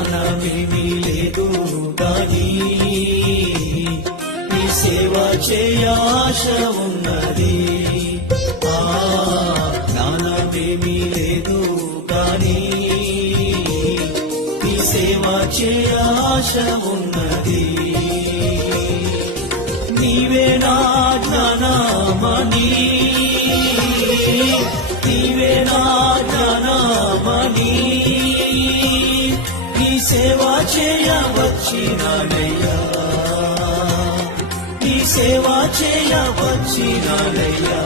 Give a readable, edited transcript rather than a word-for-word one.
జ్ఞానమేమీ లేదు గాని నీ సేవ చేయ ఆశ ఉన్నది. జ్ఞానమేమీ లేదు గాని నీ సేవ చేయ ఆశ ఉన్నది. నీవే నా జ్ఞానమణి, నీవే నా జ్ఞానమణి, నీ సేవ చేయవచ్చినానయ్యా, నీ సేవ చేయవచ్చినానయ్యా.